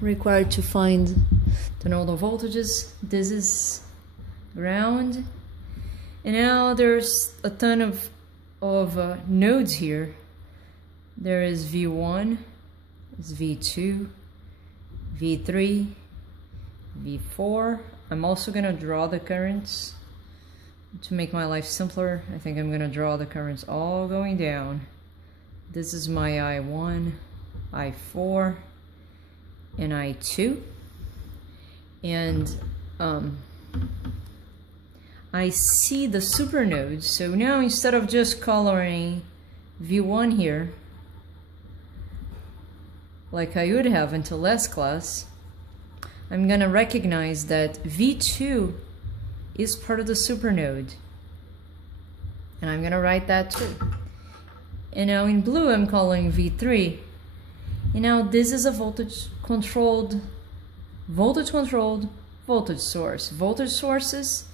required to find the nodal voltages. This is ground, and now there's a ton of nodes here. There is V1, is V2, V3, V4. I'm also gonna draw the currents to make my life simpler. I think I'm gonna draw the currents all going down. This is my I1, I4, and I2, and I see the supernodes. So now instead of just coloring V1 here, like I would have until last class, I'm gonna recognize that V2 is part of the supernode, and I'm gonna write that too. And now in blue I'm calling V3, and now this is a voltage controlled voltage source. Voltage sources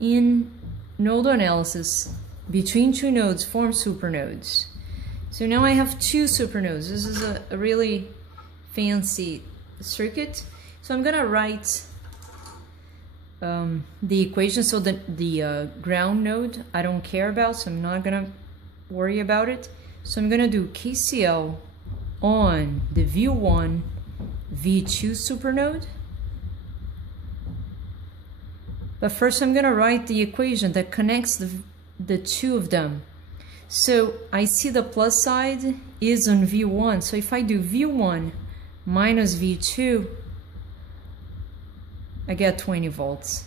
in nodal analysis between two nodes form supernodes. So now I have two supernodes. This is a really fancy circuit. So I'm gonna write the equation. So the ground node I don't care about, so I'm not gonna worry about it. So I'm gonna do KCL on the V1, V2 supernode. But first I'm gonna write the equation that connects the two of them. So I see the plus side is on V1. So if I do V1 minus V2, I get 20 volts.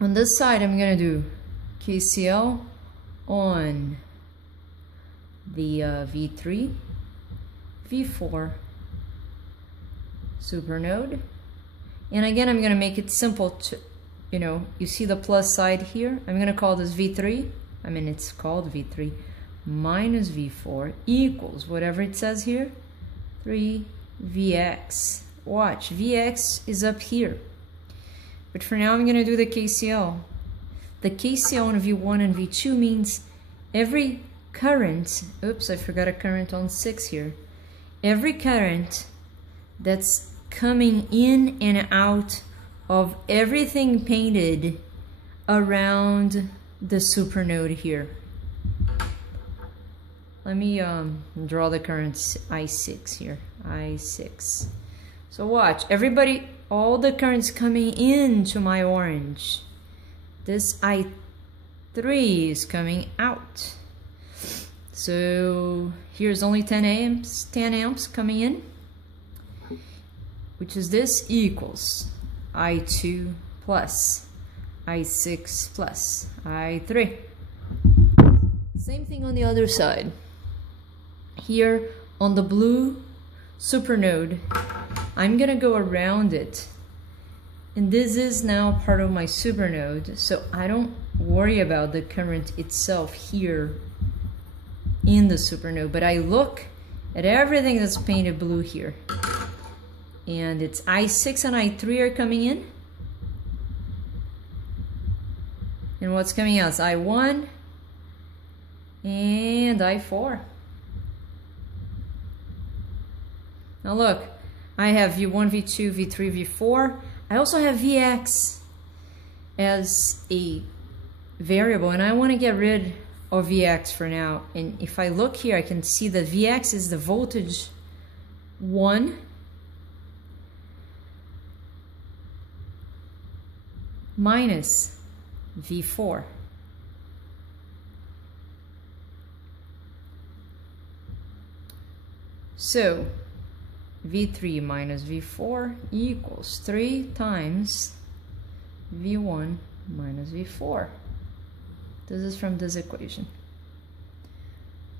On this side, I'm gonna do KCL on the V3, V4 supernode. And again, I'm gonna make it simple to, you see the plus side here. I'm gonna call this V3. I mean, it's called V3 minus V4 equals whatever it says here, 3Vx. Watch, Vx is up here. But for now, I'm gonna do the KCL. The KCL on V1 and V2 means every current, oops, I forgot a current on 6 here. Every current that's coming in and out of everything painted around the supernode here. Let me draw the current I6 here, I6. So watch, everybody, all the currents coming into my orange. This I3 is coming out. So here's only 10 amps coming in, which is this equals I2 plus I6 plus I3. Same thing on the other side. Here on the blue supernode, I'm gonna go around it, and this is now part of my supernode, so I don't worry about the current itself here in the supernode, but I look at everything that's painted blue here, and it's I6 and I3 are coming in, and what's coming out is I1 and I4. Now look, I have V1, V2, V3, V4. I also have Vx as a variable, and I want to get rid of Vx for now. And if I look here, I can see that Vx is the voltage 1 minus V4. So V3 minus V4 equals 3 times V1 minus V4. This is from this equation.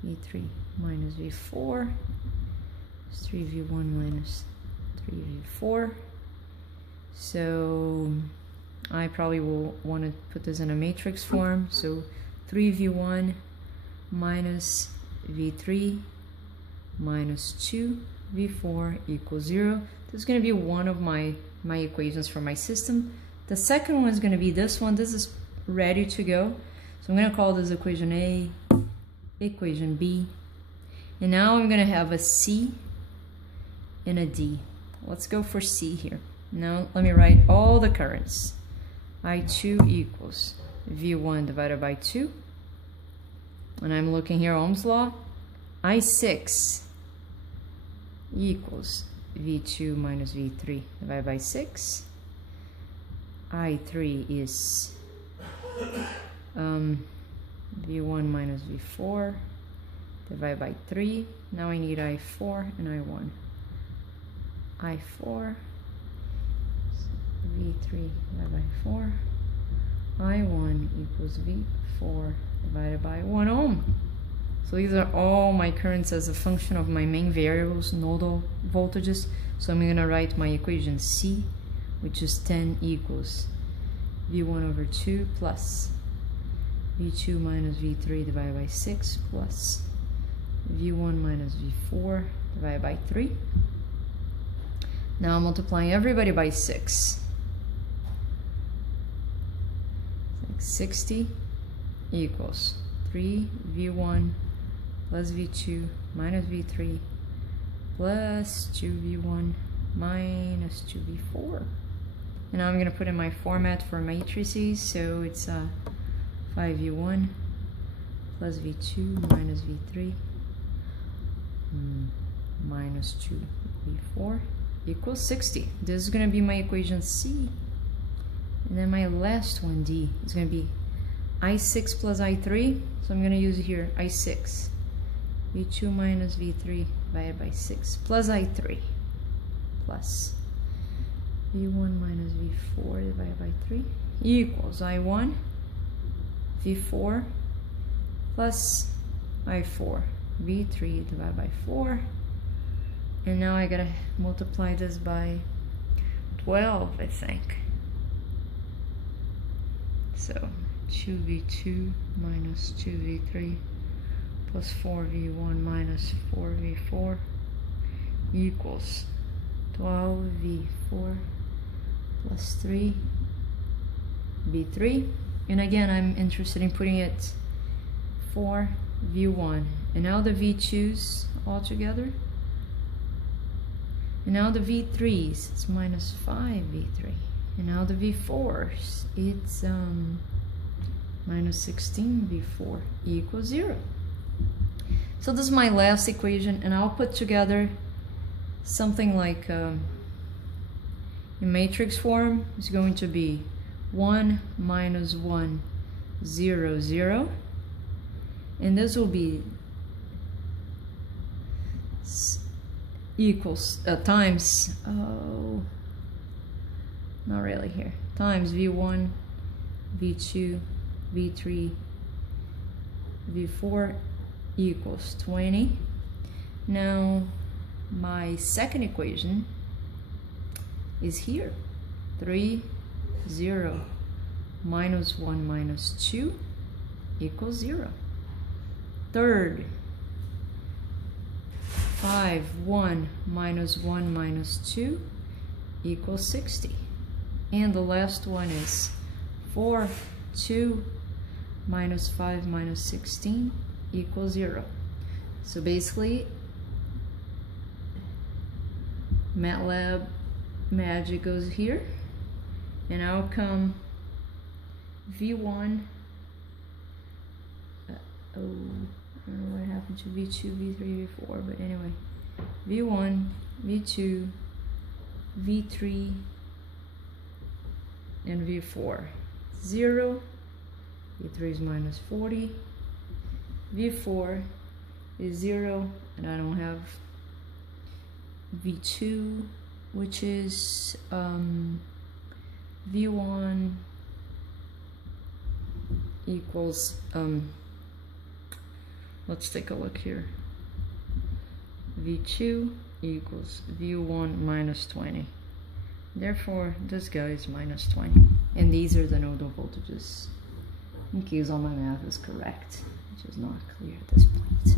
V3 minus V4 is 3V1 minus 3V4. So I probably will want to put this in a matrix form. So 3V1 minus V3 minus 2V4 equals 0. This is going to be one of my equations for my system. The second one is going to be this one. This is ready to go. So I'm going to call this equation A, equation B. And now I'm going to have a C and a D. Let's go for C here. Now let me write all the currents. I2 equals V1 divided by 2. And I'm looking here, Ohm's law. I6 equals V2 minus V3 divided by 6. I3 is V1 minus V4 divided by 3. Now I need I4 and I1. I4, V3 divided by 4. I1 equals V4 divided by 1 ohm. So these are all my currents as a function of my main variables, nodal voltages. So I'm going to write my equation C, which is 10 equals V1 over 2 plus V2 minus V3 divided by 6 plus V1 minus V4 divided by 3. Now I'm multiplying everybody by 6. 60 equals 3 V1 plus V2 minus V3 plus 2 V1 minus 2 V4. And now I'm going to put in my format for matrices, so it's 5 V1 plus V2 minus V3 minus 2 V4 equals 60. This is going to be my equation C. And then my last one, D, is going to be I6 plus I3. So I'm going to use here I6. V2 minus V3 divided by 6 plus I3 plus V1 minus V4 divided by 3 equals I1 V4 plus I4 V3 divided by 4. And now I gotta multiply this by 12, I think. So 2V2 minus 2V3 plus 4V1 minus 4V4 equals 12V4 plus 3V3. And again, I'm interested in putting it 4V1. And now the V2s all together. And now the V3s, it's minus 5V3. And now the V4s, it's minus 16V4 equals 0. So this is my last equation, and I'll put together something like in matrix form. It's going to be 1 minus 1, 0, 0. And this will be equals times, oh, not really here, times V1, V2, V3, V4 equals 20. Now my second equation is here, 3, 0, minus 1 minus 2 equals 0. Third, 5, 1 minus 1 minus 2 equals 60. And the last one is 4, 2 minus 5 minus 16 equals 0. So basically, MATLAB magic goes here, and out come V1. I don't know what happened to V2, V3, V4, but anyway, V1, V2, V3, and V4. 0, V3 is minus 40, V4 is 0, and I don't have V2, which is V1 equals let's take a look here. V2 equals V1 minus 20. Therefore, this guy is minus 20. And these are the nodal voltages, in case all my math is correct, which is not clear at this point.